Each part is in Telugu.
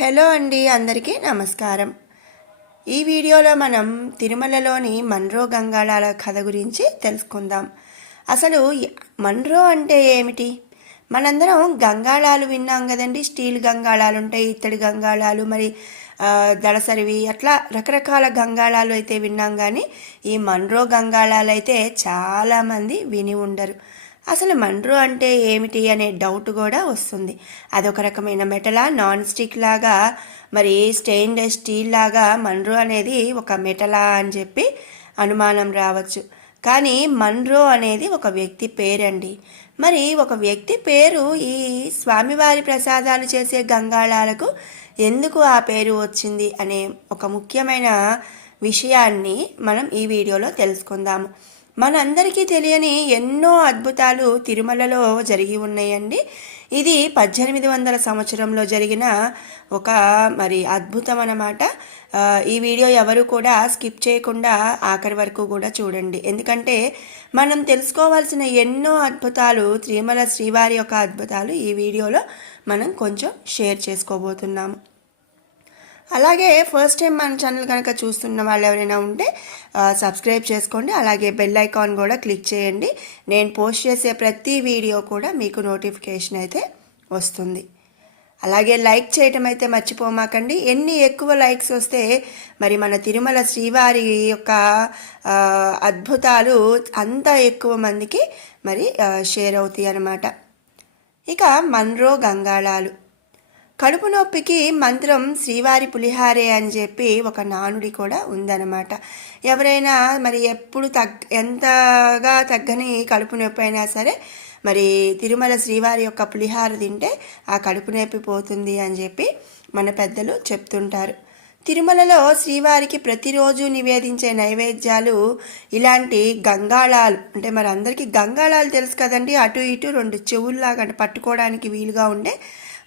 హలో అండి, అందరికీ నమస్కారం. ఈ వీడియోలో మనం తిరుమలలోని మన్రో గంగాళాల కథ గురించి తెలుసుకుందాం. అసలు మన్రో అంటే ఏమిటి? మనందరం గంగాళాలు విన్నాం కదండి. స్టీల్ గంగాళాలు ఉంటాయి, ఇత్తడి గంగాళాలు, మరి దళసరివి, అట్లా రకరకాల గంగాళాలు అయితే విన్నాం. కానీ ఈ మన్రో గంగాళాలు అయితే చాలామంది విని ఉండరు. అసలు మన్రో అంటే ఏమిటి అనే డౌట్ కూడా వస్తుంది. అదొక రకమైన మెటలా, నాన్ స్టిక్ లాగా, మరి స్టెయిన్లెస్ స్టీల్ లాగా మన్రో అనేది ఒక మెటలా అని చెప్పి అనుమానం రావచ్చు. కానీ మన్రో అనేది ఒక వ్యక్తి పేరండి. మరి ఒక వ్యక్తి పేరు ఈ స్వామివారి ప్రసాదాలు చేసే గంగాళాలకు ఎందుకు ఆ పేరు వచ్చింది అనే ఒక ముఖ్యమైన విషయాన్ని మనం ఈ వీడియోలో తెలుసుకుందాము. మనందరికీ తెలియని ఎన్నో అద్భుతాలు తిరుమలలో జరిగి ఉన్నాయండి. ఇది 1800 సంవత్సరంలో జరిగిన ఒక మరి అద్భుతం అన్నమాట. ఈ వీడియో ఎవరు కూడా స్కిప్ చేయకుండా ఆఖరి వరకు కూడా చూడండి. ఎందుకంటే మనం తెలుసుకోవాల్సిన ఎన్నో అద్భుతాలు, తిరుమల శ్రీవారి యొక్క అద్భుతాలు ఈ వీడియోలో మనం కొంచెం షేర్ చేసుకోబోతున్నాము. అలాగే ఫస్ట్ టైం మన ఛానల్ కనుక చూస్తున్న వాళ్ళు ఎవరైనా ఉంటే సబ్స్క్రైబ్ చేసుకోండి. అలాగే బెల్ ఐకాన్ కూడా క్లిక్ చేయండి. నేను పోస్ట్ చేసే ప్రతి వీడియో కూడా మీకు నోటిఫికేషన్ అయితే వస్తుంది. అలాగే లైక్ చేయటం అయితే మర్చిపోమాకండి. ఎన్ని ఎక్కువ లైక్స్ వస్తే మరి మన తిరుమల శ్రీవారి యొక్క అద్భుతాలు అంత ఎక్కువ మందికి మరి షేర్ అవుతాయి అన్నమాట. ఇక మన్రో గంగాళాలు. కడుపు నొప్పికి మంత్రం శ్రీవారి పులిహారే అని చెప్పి ఒక నానుడి కూడా ఉందన్నమాట. ఎవరైనా మరి ఎప్పుడు ఎంతగా తగ్గని కడుపు నొప్పి అయినా సరే మరి తిరుమల శ్రీవారి యొక్క పులిహార తింటే ఆ కడుపు నొప్పి పోతుంది అని చెప్పి మన పెద్దలు చెప్తుంటారు. తిరుమలలో శ్రీవారికి ప్రతిరోజు నివేదించే నైవేద్యాలు ఇలాంటి గంగాళాలు. అంటే మరి అందరికీ గంగాళాలు తెలుసు కదండి. అటు ఇటు 2 చెవుల్లాగా పట్టుకోవడానికి వీలుగా ఉండే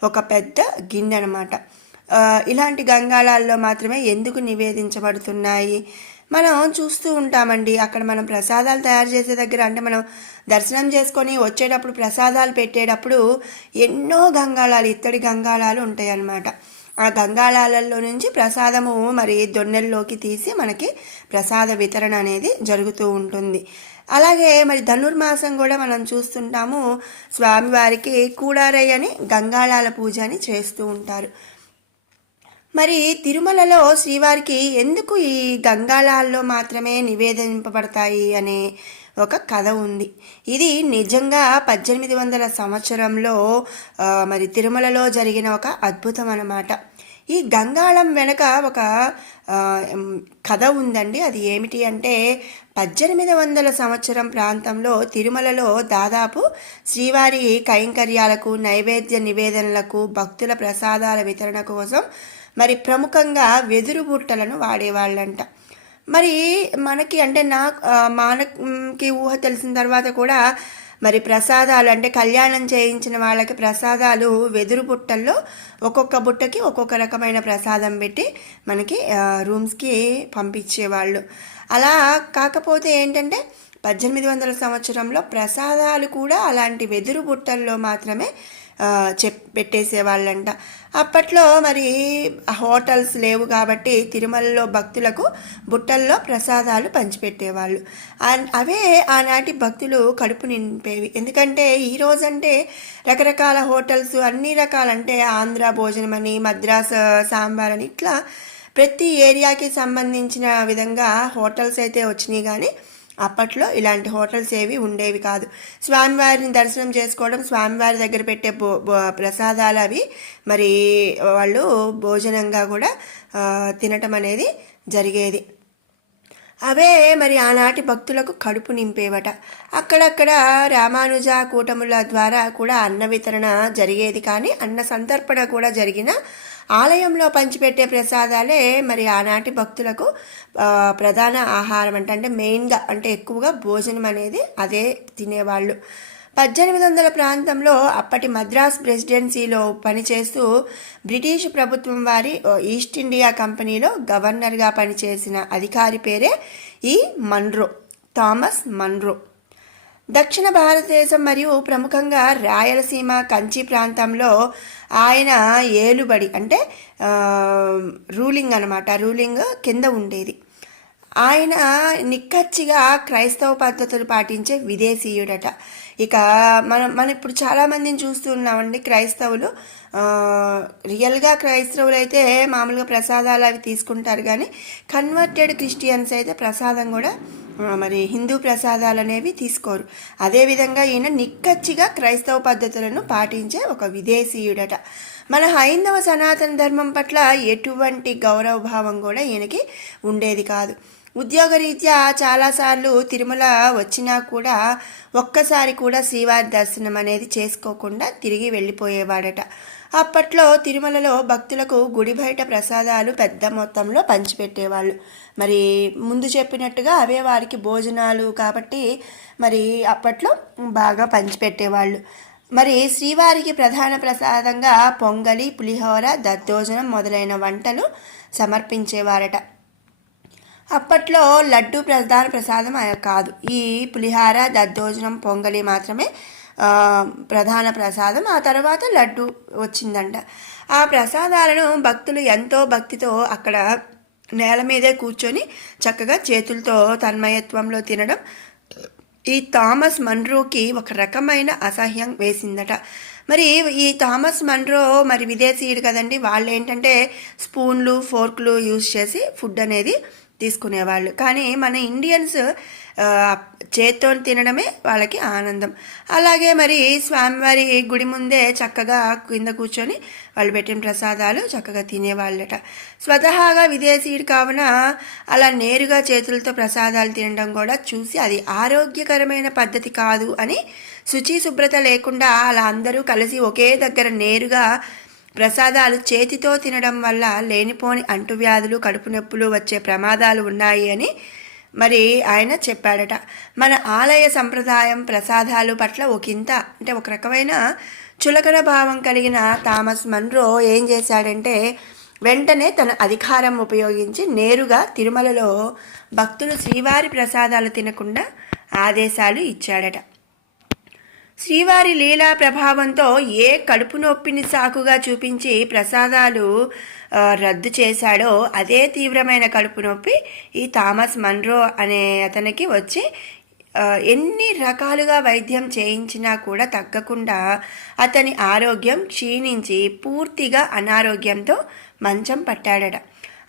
ఒక పెద్ద గిన్నె అనమాట. ఇలాంటి గంగాళాల్లో మాత్రమే ఎందుకు నివేదించబడుతున్నాయి మనం చూస్తూ ఉంటామండి. అక్కడ మనం ప్రసాదాలు తయారు చేసే దగ్గర, అంటే మనం దర్శనం చేసుకొని వచ్చేటప్పుడు ప్రసాదాలు పెట్టేటప్పుడు ఎన్నో గంగాళాలు, ఇత్తడి గంగాళాలు ఉంటాయి అన్నమాట. ఆ గంగాళాలలో నుంచి ప్రసాదము మరి దొన్నెల్లోకి తీసి మనకి ప్రసాద వితరణ అనేది జరుగుతూ ఉంటుంది. అలాగే మరి ధనుర్మాసం కూడా మనం చూస్తుంటాము. స్వామివారికి కూడారై అని గంగాళాల పూజ అని చేస్తూ ఉంటారు. మరి తిరుమలలో శ్రీవారికి ఎందుకు ఈ గంగాళాల్లో మాత్రమే నివేదింపబడతాయి అనే ఒక కథ ఉంది. ఇది నిజంగా 1800 సంవత్సరంలో మరి తిరుమలలో జరిగిన ఒక అద్భుతం అన్నమాట. ఈ గంగాళం వెనక ఒక కథ ఉందండి. అది ఏమిటి అంటే 1800 సంవత్సరం ప్రాంతంలో తిరుమలలో దాదాపు శ్రీవారి కైంకర్యాలకు, నైవేద్య నివేదనలకు, భక్తుల ప్రసాదాల వితరణ కోసం మరి ప్రముఖంగా వెదురు బుట్టలను వాడేవాళ్ళంట. మరి మనకి అంటే మనకి ఊహ తెలిసిన తర్వాత కూడా మరి ప్రసాదాలు అంటే కళ్యాణం చేయించిన వాళ్ళకి ప్రసాదాలు వెదురు బుట్టల్లో ఒక్కొక్క బుట్టకి ఒక్కొక్క రకమైన ప్రసాదం పెట్టి మనకి రూమ్స్కి పంపించేవాళ్ళు. అలా కాకపోతే ఏంటంటే 1800 సంవత్సరంలో ప్రసాదాలు కూడా అలాంటి వెదురు బుట్టల్లో మాత్రమే పెట్టేసేవాళ్ళంట. అప్పట్లో మరి హోటల్స్ లేవు కాబట్టి తిరుమలలో భక్తులకు బుట్టల్లో ప్రసాదాలు పంచిపెట్టేవాళ్ళు. అవే ఆనాటి భక్తులు కడుపు నింపేవి. ఎందుకంటే ఈరోజంటే రకరకాల హోటల్స్, అన్ని రకాలంటే ఆంధ్ర భోజనం అని, మద్రాస్ సాంబార్ అని, ఇట్లా ప్రతి ఏరియాకి సంబంధించిన విధంగా హోటల్స్ అయితే వచ్చినాయి. కానీ అప్పట్లో ఇలాంటి హోటల్స్ ఏవి ఉండేవి కాదు. స్వామివారిని దర్శనం చేసుకోవడం, స్వామివారి దగ్గర పెట్టే ప్రసాదాలు అవి మరి వాళ్ళు భోజనంగా కూడా తినటం అనేది జరిగేది. అవే మరి ఆనాటి భక్తులకు కడుపు నింపేవట. అక్కడక్కడ రామానుజ కూటముల ద్వారా కూడా అన్న వితరణ జరిగేది. కానీ అన్న సంతర్పణ కూడా జరిగిన ఆలయంలో పంచిపెట్టే ప్రసాదాలే మరి ఆనాటి భక్తులకు ప్రధాన ఆహారం అంటే మెయిన్గా, అంటే ఎక్కువగా భోజనం అనేది అదే తినేవాళ్ళు. 1800 ప్రాంతంలో అప్పటి మద్రాస్ ప్రెసిడెన్సీలో పనిచేస్తూ బ్రిటిష్ ప్రభుత్వం వారి ఈస్ట్ ఇండియా కంపెనీలో గవర్నర్గా పనిచేసిన అధికారి పేరే ఈ మన్రో, థామస్ మన్రో. దక్షిణ భారతదేశం మరియు ప్రముఖంగా రాయలసీమ కంచి ప్రాంతంలో ఆయన ఏలుబడి అంటే రూలింగ్ కింద ఉండేది. ఆయన నిక్కచ్చిగా క్రైస్తవ పద్ధతులు పాటించే విదేశీయుడట. ఇక మనం ఇప్పుడు చాలామందిని చూస్తున్నామండి. క్రైస్తవులు రియల్గా క్రైస్తవులు అయితే మామూలుగా ప్రసాదాలు అవి తీసుకుంటారు, కానీ కన్వర్టెడ్ క్రిస్టియన్స్ అయితే ప్రసాదం కూడా మరి హిందూ ప్రసాదాలు అనేవి తీసుకోరు. అదేవిధంగా ఈయన నిక్కచ్చిగా క్రైస్తవ పద్ధతులను పాటించే ఒక విదేశీయుడట. మన హైందవ సనాతన ధర్మం పట్ల ఎటువంటి గౌరవ భావం కూడా ఈయనకి ఉండేది కాదు. ఉద్యోగరీత్యా చాలాసార్లు తిరుమల వచ్చినా కూడా ఒక్కసారి కూడా శ్రీవారి దర్శనం అనేది చేసుకోకుండా తిరిగి వెళ్ళిపోయేవాడట. అప్పట్లో తిరుమలలో భక్తులకు గుడి బయట ప్రసాదాలు పెద్ద మొత్తంలో పంచిపెట్టేవాళ్ళు. మరి ముందు చెప్పినట్టుగా అవే వారికి భోజనాలు కాబట్టి మరి అప్పట్లో బాగా పంచిపెట్టేవాళ్ళు. మరి శ్రీవారికి ప్రధాన ప్రసాదంగా పొంగలి, పులిహోర, దద్దోజనం మొదలైన వంటలు సమర్పించేవారట. అప్పట్లో లడ్డు ప్రధాన ప్రసాదం కాదు, ఈ పులిహార, దద్దోజనం, పొంగలి మాత్రమే ప్రధాన ప్రసాదం. ఆ తర్వాత లడ్డు వచ్చిందంట. ఆ ప్రసాదాలను భక్తులు ఎంతో భక్తితో అక్కడ నేల మీదే కూర్చొని చక్కగా చేతులతో తన్మయత్వంలో తినడం ఈ థామస్ మన్రోకి ఒక రకమైన అసహ్యం వేసిందట. మరి ఈ థామస్ మన్రో మరి విదేశీయుడు కదండి, వాళ్ళు ఏంటంటే స్పూన్లు, ఫోర్క్లు యూజ్ చేసి ఫుడ్ అనేది తీసుకునేవాళ్ళు. కానీ మన ఇండియన్స్ చేత్తో తినడమే వాళ్ళకి ఆనందం. అలాగే మరి స్వామివారి గుడి ముందే చక్కగా కింద కూర్చొని వాళ్ళు పెట్టిన ప్రసాదాలు చక్కగా తినేవాళ్ళట. స్వతహాగా విదేశీయుడు కావున అలా నేరుగా చేతులతో ప్రసాదాలు తినడం కూడా చూసి అది ఆరోగ్యకరమైన పద్ధతి కాదు అని, శుచి శుభ్రత లేకుండా అలా అందరూ కలిసి ఒకే దగ్గర నేరుగా ప్రసాదాలు చేతితో తినడం వల్ల లేనిపోని అంటువ్యాధులు, కడుపు నొప్పులు వచ్చే ప్రమాదాలు ఉన్నాయి అని మరి ఆయన చెప్పాడట. మన ఆలయ సంప్రదాయం ప్రసాదాలు పట్ల ఒక రకమైన చులకన భావం కలిగిన థామస్ మన్రో ఏం చేశాడంటే వెంటనే తన అధికారం ఉపయోగించి నేరుగా తిరుమలలో భక్తులు శ్రీవారి ప్రసాదాలు తినకుండా ఆదేశాలు ఇచ్చాడట. శ్రీవారి లీలా ప్రభావంతో ఏ కడుపు నొప్పిని సాకుగా చూపించి ప్రసాదాలు రద్దు చేశాడో అదే తీవ్రమైన కడుపు నొప్పి ఈ థామస్ మన్రో అనే అతనికి వచ్చి ఎన్ని రకాలుగా వైద్యం చేయించినా కూడా తగ్గకుండా అతని ఆరోగ్యం క్షీణించి పూర్తిగా అనారోగ్యంతో మంచం పట్టాడట.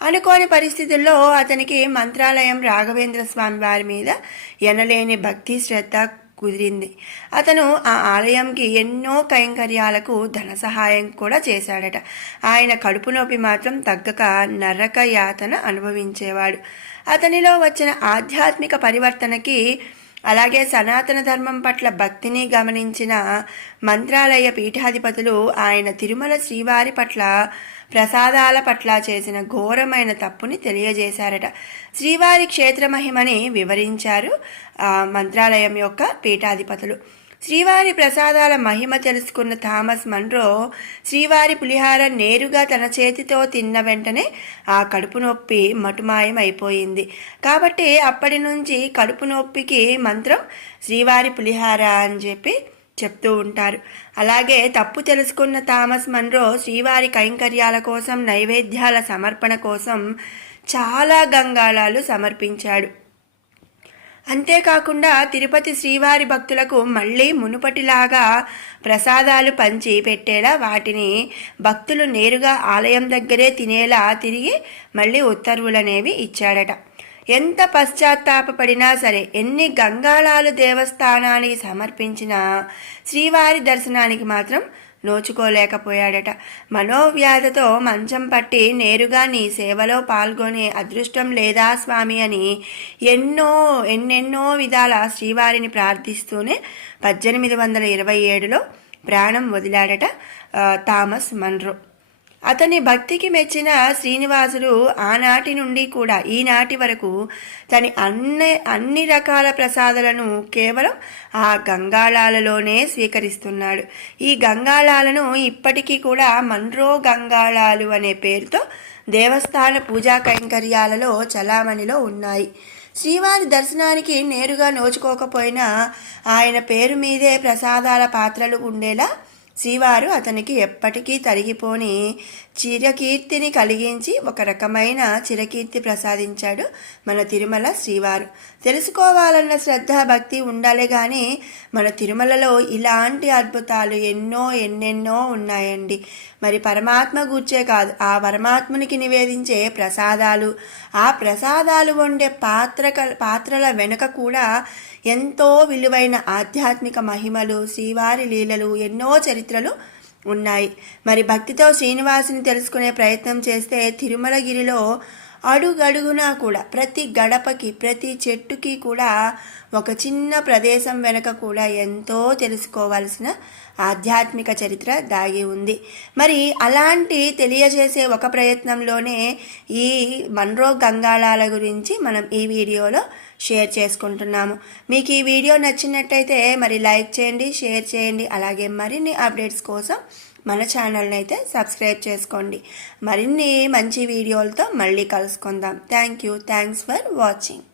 అనుకోని పరిస్థితుల్లో అతనికి మంత్రాలయం రాఘవేంద్ర స్వామి వారి మీద ఎనలేని భక్తి, శ్రద్ధ కుదిరింది. అతను ఆ ఆలయంకి ఎన్నో కైంకర్యాలకు ధన సహాయం కూడా చేశాడట. ఆయన కడుపు నొప్పి మాత్రం తగ్గక నరక యాతన అనుభవించేవాడు. అతనిలో వచ్చిన ఆధ్యాత్మిక పరివర్తనకి అలాగే సనాతన ధర్మం పట్ల భక్తిని గమనించిన మంత్రాలయ పీఠాధిపతులు ఆయన తిరుమల శ్రీవారి పట్ల ప్రసాదాల పట్ల చేసిన ఘోరమైన తప్పుని తెలియజేశారట. శ్రీవారి క్షేత్ర మహిమని వివరించారు మంత్రాలయం యొక్క పీఠాధిపతులు. శ్రీవారి ప్రసాదాల మహిమ తెలుసుకున్న థామస్ మన్రో శ్రీవారి పులిహార నేరుగా తన చేతితో తిన్న వెంటనే ఆ కడుపు నొప్పి మటుమాయం అయిపోయింది. కాబట్టి అప్పటి నుంచి కడుపు నొప్పికి మంత్రం శ్రీవారి పులిహార అని చెప్తూ ఉంటారు. అలాగే తప్పు తెలుసుకున్న థామస్ మన్రో శ్రీవారి కైంకర్యాల కోసం, నైవేద్యాల సమర్పణ కోసం చాలా గంగాళాలు సమర్పించాడు. అంతేకాకుండా తిరుపతి శ్రీవారి భక్తులకు మళ్ళీ మునుపటిలాగా ప్రసాదాలు పంచి పెట్టేలా, వాటిని భక్తులు నేరుగా ఆలయం దగ్గరే తినేలా తిరిగి మళ్ళీ ఉత్తర్వులనేవి ఇచ్చాడట. ఎంత పశ్చాత్తాపడినా సరే, ఎన్ని గంగాళాలు దేవస్థానానికి సమర్పించినా శ్రీవారి దర్శనానికి మాత్రం నోచుకోలేకపోయాడట. మనోవ్యాధితో మంచం పట్టి నేరుగా నీ సేవలో పాల్గొనే అదృష్టం లేదా స్వామి అని ఎన్నెన్నో విధాల శ్రీవారిని ప్రార్థిస్తూనే 1827లో ప్రాణం వదిలాడట థామస్ మన్రో. అతని భక్తికి మెచ్చిన శ్రీనివాసుడు ఆనాటి నుండి కూడా ఈనాటి వరకు తన అన్ని రకాల ప్రసాదాలను కేవలం ఆ గంగాళాలలోనే స్వీకరిస్తున్నాడు. ఈ గంగాళాలను ఇప్పటికీ కూడా మన్రో గంగాళాలు అనే పేరుతో దేవస్థాన పూజా కైంకర్యాలలో చలామణిలో ఉన్నాయి. శ్రీవారి దర్శనానికి నేరుగా నోచుకోకపోయినా ఆయన పేరు మీదే ప్రసాదాల పాత్రలు ఉండేలా శ్రీవారు అతనికి ఎప్పటికీ తరిగిపోని చిరకీర్తిని కలిగించి ఒక రకమైన చిరకీర్తి ప్రసాదించాడు మన తిరుమల శ్రీవారు. తెలుసుకోవాలన్న శ్రద్ధ భక్తి ఉండాలి కానీ మన తిరుమలలో ఇలాంటి అద్భుతాలు ఎన్నెన్నో ఉన్నాయండి. మరి పరమాత్మ గూర్చే కాదు, ఆ పరమాత్మునికి నివేదించే ప్రసాదాలు, ఆ ప్రసాదాలు వండే పాత్రల వెనుక కూడా ఎంతో విలువైన ఆధ్యాత్మిక మహిమలు, శ్రీవారి లీలలు, ఎన్నో చరిత్రలు ఉన్నాయి. మరి భక్తితో శ్రీనివాసుని తెలుసుకునే ప్రయత్నం చేస్తే తిరుమలగిరిలో అడుగడుగునా కూడా ప్రతి గడపకి ప్రతి చెట్టుకి కూడా ఒక చిన్న ప్రదేశం వెనుక కూడా ఎంతో తెలుసుకోవాల్సిన ఆధ్యాత్మిక చరిత్ర దాగి ఉంది. మరి అలాంటి తెలియజేసే ఒక ప్రయత్నంలోనే ఈ మన్రో గంగాళాల గురించి మనం ఈ వీడియోలో షేర్ చేసుకుంటున్నాము. మీకు ఈ వీడియో నచ్చినట్టయితే మరి లైక్ చేయండి, షేర్ చేయండి. అలాగే మరిన్ని అప్డేట్స్ కోసం మన ఛానల్ని అయితే సబ్స్క్రైబ్ చేసుకోండి. మరిన్ని మంచి వీడియోలతో మళ్ళీ కలుసుకుందాం. Thanks for watching.